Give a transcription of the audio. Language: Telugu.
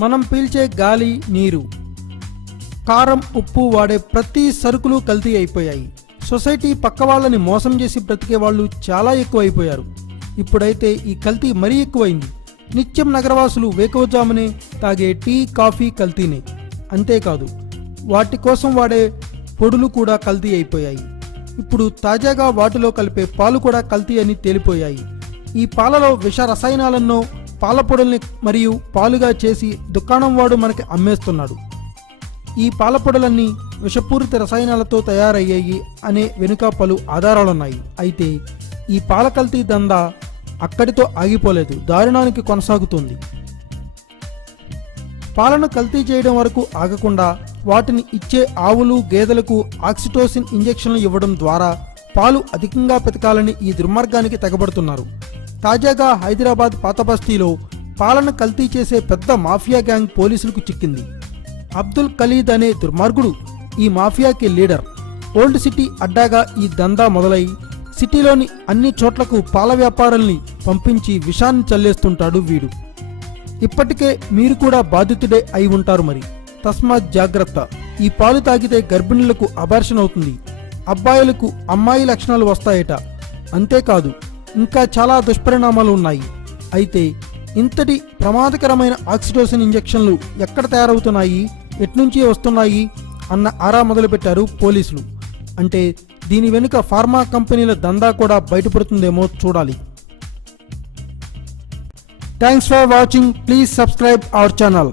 మనం పీల్చే గాలి, నీరు, కారం, ఉప్పు వాడే ప్రతి సరుకులు కల్తీ అయిపోయాయి. సొసైటీ పక్క వాళ్ళని మోసం చేసి బ్రతికే వాళ్ళు చాలా ఎక్కువైపోయారు. ఇప్పుడైతే ఈ కల్తీ మరీ ఎక్కువైంది. నిత్యం నగరవాసులు వేకువజామునే తాగే టీ, కాఫీ కల్తీనే. అంతేకాదు, వాటి కోసం వాడే పొడులు కూడా కల్తీ అయిపోయాయి. ఇప్పుడు తాజాగా వాటిలో కలిపే పాలు కూడా కల్తీ అని తేలిపోయాయి. ఈ పాలలో విష రసాయనాలన్నో పాల పొడుల్ని మరియు పాలుగా చేసి దుకాణం వాడు మనకి అమ్మేస్తున్నాడు. ఈ పాల పొడులన్నీ విషపూరిత రసాయనాలతో తయారయ్యాయి అనే వెనుక పలు ఆధారాలున్నాయి. అయితే ఈ పాల కల్తీ దందా అక్కడితో ఆగిపోలేదు, దారుణానికి కొనసాగుతుంది. పాలను కల్తీ చేయడం వరకు ఆగకుండా వాటిని ఇచ్చే ఆవులు, గేదెలకు ఆక్సిటోసిన్ ఇంజెక్షన్లు ఇవ్వడం ద్వారా పాలు అధికంగా పెతకాలని ఈ దుర్మార్గానికి తెగబడుతున్నారు. తాజాగా హైదరాబాద్ పాతబస్తీలో పాలను కల్తీ చేసే పెద్ద మాఫియా గ్యాంగ్ పోలీసులకు చిక్కింది. అబ్దుల్ ఖలీద్ అనే దుర్మార్గుడు ఈ మాఫియాకి లీడర్. ఓల్డ్ సిటీ అడ్డాగా ఈ దందా మొదలై సిటీలోని అన్ని చోట్లకు పాల వ్యాపారుల్ని పంపించి విషాన్ని చల్లేస్తుంటాడు వీడు. ఇప్పటికే మీరు కూడా బాధితుడే అయి ఉంటారు. మరి తస్మాత్ జాగ్రత్త. ఈ పాలు తాగితే గర్భిణులకు అబార్షన్ అవుతుంది, అబ్బాయిలకు అమ్మాయి లక్షణాలు వస్తాయట. అంతేకాదు, ఇంకా చాలా దుష్పరిణామాలు ఉన్నాయి. అయితే ఇంతటి ప్రమాదకరమైన ఆక్సిటోసిన్ ఇంజెక్షన్లు ఎక్కడ తయారవుతున్నాయి, ఎట్నుంచి వస్తున్నాయి అన్న ఆరా మొదలుపెట్టారు పోలీసులు. అంటే దీని వెనుక ఫార్మా కంపెనీల దందా కూడా బయటపడుతుందేమో చూడాలి. Thanks for watching. Please subscribe our channel.